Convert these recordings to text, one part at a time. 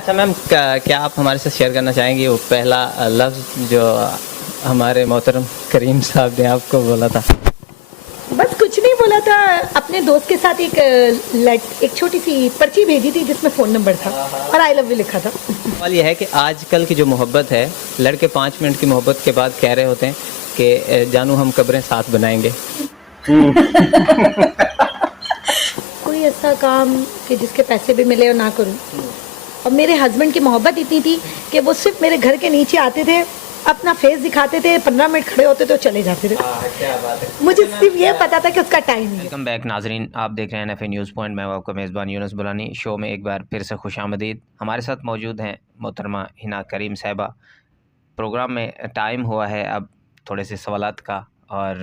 अच्छा मैम, क्या आप हमारे साथ शेयर करना चाहेंगी वो पहला लफ्ज़ जो हमारे मोहतरम करीम साहब ने आपको बोला था? बस कुछ नहीं बोला था। अपने दोस्त के साथ एक छोटी सी पर्ची भेजी थी जिसमें फ़ोन नंबर था और आई लव यू लिखा था। सवाल ये है कि आजकल की जो मोहब्बत है, लड़के 5 मिनट की मोहब्बत के बाद कह रहे होते हैं कि जानू हम कब्रें साथ बनाएंगे। कोई ऐसा काम कि जिसके पैसे भी मिले और ना करूं। और मेरे हस्बैंड की मोहब्बत इतनी थी कि वो सिर्फ मेरे घर के नीचे आते थे, अपना फेस दिखाते थे, 15 मिनट खड़े होते तो चले जाते थे। क्या बात है। मुझे सिर्फ ये पता था कि उसका टाइम है। वेलकम बैक नाजरीन, आप देख रहे हैं NFA न्यूज़ पॉइंट। मैं हूं आपका मेज़बान यूनुस बुलानी। शो में एक बार फिर से खुशामदीद। हमारे साथ मौजूद हैं मोहतरमा हिना करीम साहिबा। प्रोग्राम में टाइम हुआ है अब थोड़े से सवालात का, और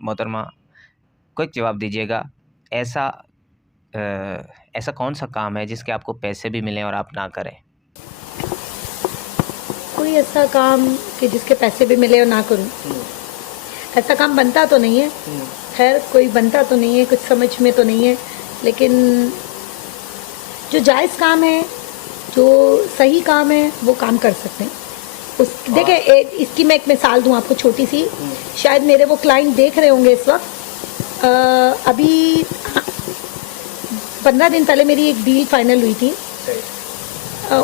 मोहतरमा क्विक जवाब दीजिएगा। ऐसा कौन सा काम है जिसके आपको पैसे भी मिलें और आप ना करें? कोई ऐसा काम कि जिसके पैसे भी मिले और ना करूं। ऐसा काम बनता तो नहीं है, खैर कोई बनता तो नहीं है, कुछ समझ में तो नहीं है, लेकिन जो जायज़ काम है, जो सही काम है, वो काम कर सकते हैं। देखिए, इसकी मैं एक मिसाल दूं आपको छोटी सी। शायद मेरे वो क्लाइंट देख रहे होंगे इस वक्त। अभी 15 दिन पहले मेरी एक डील फाइनल हुई थी।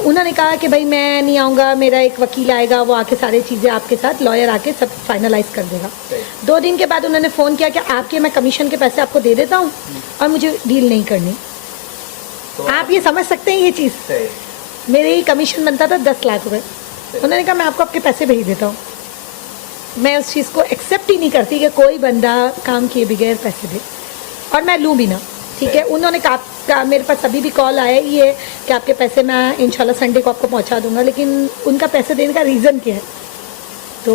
उन्होंने कहा कि भाई मैं नहीं आऊँगा, मेरा एक वकील आएगा, वो आके सारी चीज़ें आपके साथ, लॉयर आके सब फाइनलाइज कर देगा। 2 दिन के बाद उन्होंने फ़ोन किया कि आपके मैं कमीशन के पैसे आपको दे देता हूँ और मुझे डील नहीं करनी। तो आप ये समझ सकते हैं ये चीज़। मेरे ही कमीशन बनता था 10 लाख रुपए। उन्होंने कहा मैं आपको आपके पैसे भेज देता हूँ। मैं उस चीज़ को एक्सेप्ट ही नहीं करती कि कोई बंदा काम किए बगैर पैसे दे, और मैं लूँ भी ना। ठीक है, उन्होंने कहा, मेरे पास अभी भी कॉल आया ही है कि आपके पैसे मैं इंशाल्लाह संडे को आपको पहुंचा दूंगा, लेकिन उनका पैसे देने का रीज़न क्या है, तो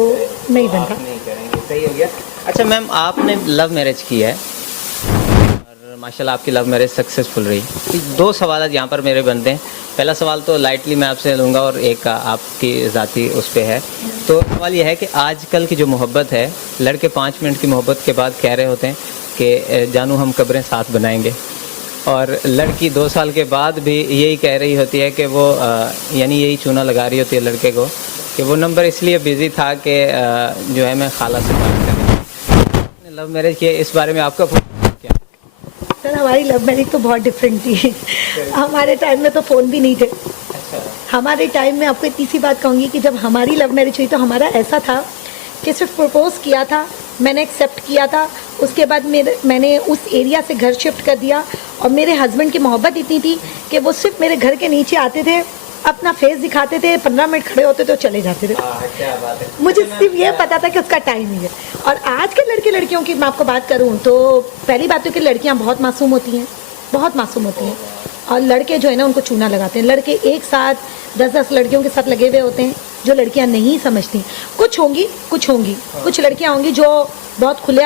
नहीं बनता। नहीं करेंगे, सही हो गया। अच्छा मैम, आपने लव मैरिज की है और माशाल्लाह आपकी लव मैरिज सक्सेसफुल रही। 2 सवाल यहाँ पर मेरे बनते हैं। पहला सवाल तो लाइटली मैं आपसे लूँगा और एक आपकी ज़ाती उस पर है। तो सवाल ये है कि आजकल की जो मोहब्बत है, लड़के 5 मिनट की मोहब्बत के बाद कह रहे होते हैं कि जानू हम कब्रें साथ बनाएंगे, और लड़की 2 साल के बाद भी यही कह रही होती है कि वो यानी यही चूना लगा रही होती है लड़के को कि वो नंबर इसलिए बिज़ी था कि जो है मैं खाला से बात करें। लव मैरिज की, इस बारे में आपका क्या? सर, हमारी लव मैरिज तो बहुत डिफरेंट थी। हमारे टाइम में तो फ़ोन भी नहीं थे। हमारे टाइम में आपको इतनी सी बात कहूँगी कि जब हमारी लव मैरिज हुई तो हमारा ऐसा था कि सिर्फ प्रपोज़ किया था, मैंने एक्सेप्ट किया था, उसके बाद मैंने उस एरिया से घर शिफ्ट कर दिया, और मेरे हस्बैंड की मोहब्बत इतनी थी कि वो सिर्फ मेरे घर के नीचे आते थे, अपना फेस दिखाते थे, 15 मिनट खड़े होते तो चले जाते थे। क्या बात है। मुझे सिर्फ ये पता था कि उसका टाइम ही है। और आज के लड़के लड़कियों की मैं आपको बात करूँ तो पहली बात तो कि लड़कियाँ बहुत मासूम होती हैं, बहुत मासूम होती हैं, और लड़के जो है ना उनको चूना लगाते हैं। लड़के एक साथ 10-10 लड़कियों के साथ लगे हुए होते हैं, जो लड़कियां नहीं समझती। कुछ होंगी, कुछ लड़कियां होंगी जो बहुत खुले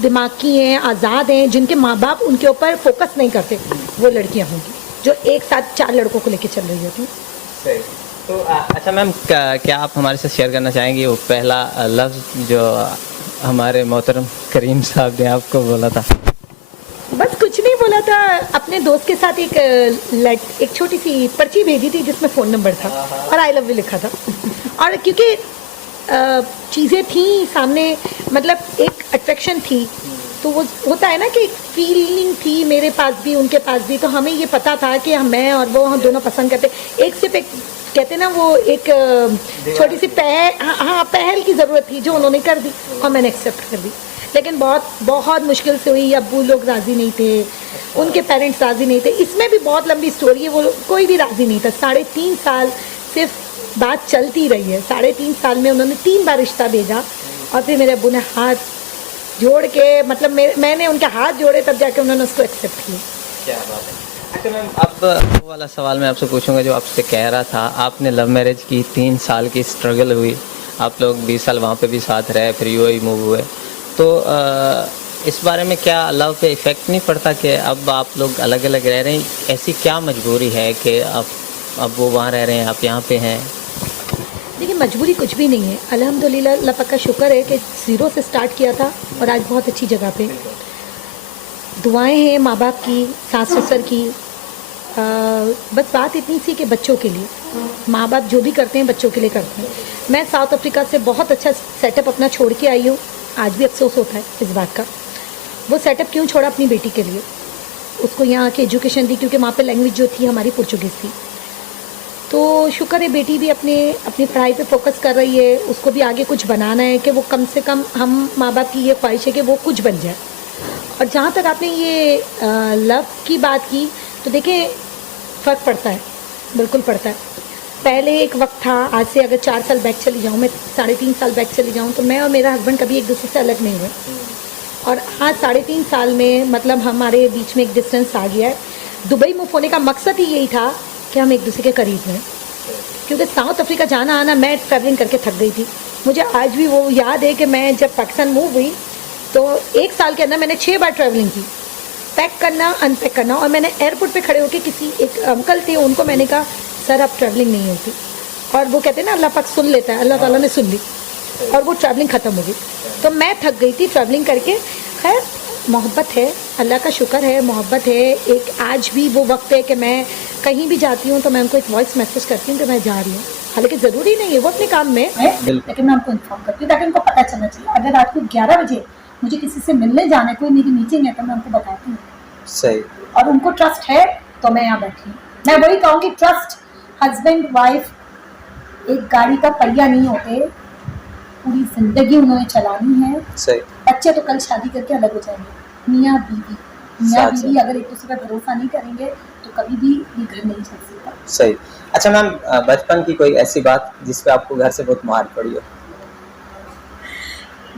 दिमाग की हैं, आज़ाद हैं, जिनके माँ बाप उनके ऊपर फोकस नहीं करते। वो लड़कियां होंगी जो एक साथ 4 लड़कों को लेकर चल रही होती हैं। तो अच्छा मैम, क्या आप हमारे साथ शेयर करना चाहेंगी वो पहला लफ्ज़ जो हमारे मोहतरम करीम साहब ने आपको बोला था? बस कुछ नहीं बोला था। अपने दोस्त के साथ एक छोटी सी पर्ची भेजी थी जिसमें फ़ोन नंबर था और आई लव यू लिखा था। और क्योंकि चीज़ें थी सामने, मतलब एक अट्रैक्शन थी, तो वो होता है ना कि फीलिंग थी मेरे पास भी उनके पास भी, तो हमें ये पता था कि मैं और वो हम दोनों पसंद करते। एक सिर्फ एक कहते ना, वो एक छोटी सी पहल की ज़रूरत थी जो उन्होंने कर दी और मैंने एक्सेप्ट कर दी। लेकिन बहुत मुश्किल से हुई। अब्बू लोग राज़ी नहीं थे, उनके पेरेंट्स राज़ी नहीं थे। इसमें भी बहुत लंबी स्टोरी है, वो कोई भी राज़ी नहीं था। 3.5 साल सिर्फ बात चलती रही है। 3.5 साल में उन्होंने 3 बार रिश्ता भेजा, और फिर मेरे अब्बू ने हाथ जोड़ के, मतलब मैंने उनके हाथ जोड़े, तब जाके उन्होंने उसको एक्सेप्ट किया। क्या बात है। अच्छा मैम, अब वो वाला सवाल मैं आपसे पूछूंगा जो आपसे कह रहा था। आपने लव मैरिज की, 3 साल की स्ट्रगल हुई, आप लोग 20 साल वहाँ पे भी साथ रहे, फिर यूएई मूव हुए, तो इस बारे में क्या लव पे इफ़ेक्ट नहीं पड़ता कि अब आप लोग अलग अलग रह रहे हैं? ऐसी क्या मजबूरी है कि अब वो वहाँ रह रहे हैं, आप यहाँ पे हैं? देखिए, मजबूरी कुछ भी नहीं है। अल्हम्दुलिल्लाह, अल्लाह पाक का शुक्र है कि 0 से स्टार्ट किया था और आज बहुत अच्छी जगह पे। दुआएं हैं माँ बाप की, सास ससुर की, बस बात इतनी सी कि बच्चों के लिए माँ बाप जो भी करते हैं बच्चों के लिए करते हैं। मैं साउथ अफ्रीका से बहुत अच्छा सेटअप अपना छोड़ के आई हूँ, आज भी अफसोस होता है इस बात का। वो सेटअप क्यों छोड़ा? अपनी बेटी के लिए। उसको यहाँ की एजुकेशन दी, क्योंकि वहाँ पे लैंग्वेज जो थी हमारी पोर्चुगीज़ थी। तो शुक्र है बेटी भी अपनी पढ़ाई पे फोकस कर रही है। उसको भी आगे कुछ बनाना है कि वो कम से कम, हम माँ बाप की ये ख्वाहिश है कि वो कुछ बन जाए। और जहाँ तक आपने ये लव की बात की, तो देखिए फ़र्क पड़ता है, बिल्कुल पड़ता है। पहले एक वक्त था, आज से अगर 4 साल बैक चली जाऊँ, मैं 3.5 साल बैक चली जाऊँ, तो मैं और मेरा हस्बैंड कभी एक दूसरे से अलग नहीं हुए। और आज 3.5 साल में मतलब हमारे बीच में एक डिस्टेंस आ गया है। दुबई मूव होने का मकसद ही यही था कि हम एक दूसरे के करीब हैं, क्योंकि साउथ अफ्रीका जाना आना, मैं ट्रैवलिंग करके थक गई थी। मुझे आज भी वो याद है कि मैं जब पाकिस्तान मूव हुई तो 1 साल के अंदर मैंने 6 बार ट्रैवलिंग की, पैक करना, अनपैक करना। और मैंने एयरपोर्ट पे खड़े होकर किसी एक अंकल थे, उनको मैंने कहा सर अब ट्रैवलिंग नहीं होती। और वो कहते हैं ना अल्लाह पाक सुन लेता है, अल्लाह ताला ने सुन ली और वो ट्रैवलिंग ख़त्म हो गई। तो मैं थक गई थी ट्रैवलिंग करके। खैर मोहब्बत है, अल्लाह का शुक्र है, मोहब्बत है। एक आज भी वो वक्त है कि मैं कहीं भी जाती हूँ तो मैं उनको एक वॉइस मैसेज करती हूँ कि मैं जा रही हूँ। हालांकि ज़रूरी नहीं है, वो अपने काम में है, लेकिन मैं उनको इन्फॉर्म करती हूँ ताकि उनको पता चलना चाहिए। अगर रात को 11 बजे मुझे किसी से मिलने जाना है, कोई मेरी मीटिंग है, तो मैं उनको बताती हूँ। सही। और उनको ट्रस्ट है तो मैं यहाँ बैठी हूँ। मैं वही कहूँगी, ट्रस्ट, हस्बैंड वाइफ एक गाड़ी का पहिया नहीं होते, पूरी जिंदगी उन्होंने चलानी है। सही। बच्चे तो कल शादी करके अलग हो जाएंगे। मियाँ बीवी अगर एक दूसरे का भरोसा नहीं करेंगे तो कभी भी ये घर नहीं चल सकता। सही। अच्छा मैम, बचपन की कोई ऐसी बात जिस पे आपको घर से बहुत मार पड़ी हो?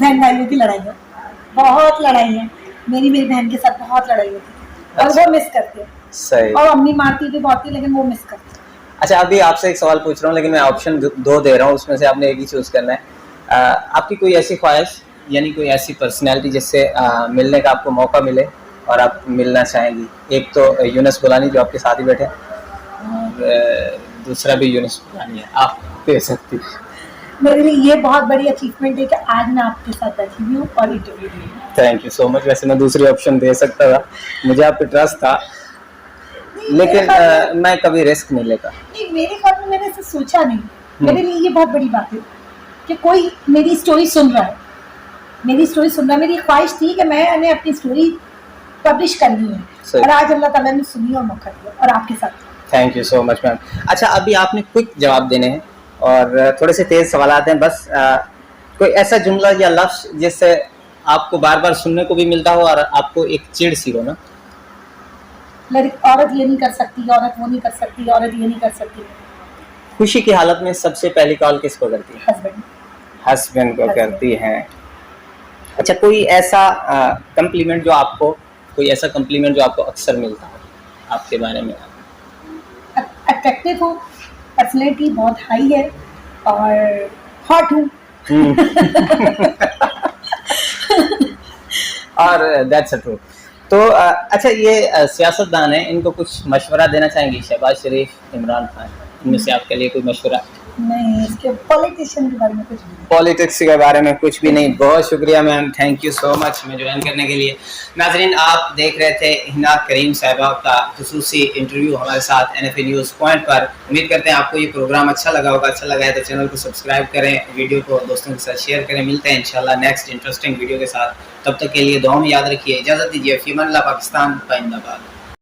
बहन भाइयों की लड़ाई है, बहुत लड़ाई है। मेरी बहन के साथ बहुत लड़ाई होती है और वो मिस करते हैं। सही। और अम्मी मारती भी बहुत थी, लेकिन वो मिस करती है। अच्छा, अभी आपसे एक सवाल पूछ रहा हूँ, लेकिन मैं ऑप्शन 2 दे रहा हूँ, उसमें से आपने एक ही चूज करना है। आपकी कोई ऐसी ख्वाहिश, यानी कोई ऐसी पर्सनैलिटी जिससे मिलने का आपको मौका मिले और आप मिलना चाहेंगी? एक तो यूनुस बुलानी जो आपके साथ ही बैठे, और दूसरा भी यूनुस बुलानी है, आप दे सकती हैं। मेरे लिए ये बहुत बड़ी अचीवमेंट है कि आज मैं आपके साथ बैठी हुई हूँ और इंटरव्यू दे रही हूँ। Thank you so much. वैसे मैं दूसरी ऑप्शन दे सकता था, मुझे आप पे ट्रस्ट था, लेकिन मैं कभी रिस्क नहीं लेता। नहीं, मेरे ख्याल में मैंने ऐसे सोचा नहीं। मेरे लिए ये बहुत बड़ी बात है कि कोई मेरी स्टोरी सुन रहा है, मेरी ख्वाहिश थी कि मैंने अपनी स्टोरी पब्लिश करनी है, और आज अल्लाह ताला ने सुनी और मौका दिया, और आपके साथ। Thank you so much ma'am. अच्छा, अभी आपने क्विक जवाब देने हैं और थोड़े से तेज सवाल आते हैं बस। कोई ऐसा जुमला या लफ्ज जिससे आपको बार बार सुनने को भी मिलता हो और आपको एक चिढ़ सी हो ना? औरत ये नहीं कर सकती, औरत वो नहीं कर सकती, औरत ये नहीं कर सकती। खुशी की हालत में सबसे पहली कॉल किसको करती है? हस्बैंड को करती हैं। अच्छा, कोई ऐसा कम्प्लीमेंट जो आपको अक्सर मिलता हो आपके बारे में? अट्रैक्टिव हो, पर्सनैलिटी बहुत हाई है और हॉट हूँ। और दैट्स ट्रू। तो अच्छा, ये सियासतदान हैं, इनको कुछ मशवरा देना चाहेंगी? शहबाज शरीफ, इमरान खान, इनमें से आपके लिए कोई मशवरा? नहीं, इसके पॉलिटिशियन के बारे में कुछ नहीं। पॉलिटिक्स के बारे में कुछ भी नहीं। बहुत शुक्रिया ma'am, thank you so much हमें ज्वाइन करने के लिए। नाजरीन, आप देख रहे थे हिना करीम साहिबा का खुसूसी इंटरव्यू हमारे साथ NFA न्यूज़ पॉइंट पर। उम्मीद करते हैं आपको ये प्रोग्राम अच्छा लगा होगा। अच्छा लगा है तो चैनल को सब्सक्राइब करें, वीडियो को दोस्तों के साथ शेयर करें। मिलते हैं इंशाल्लाह नेक्स्ट इंटरेस्टिंग वीडियो के साथ। तब तक के लिए दुआ में याद रखिए। इजाज़त दीजिए। फ़ी अमान अल्लाह। पाकिस्तान जिंदाबाद।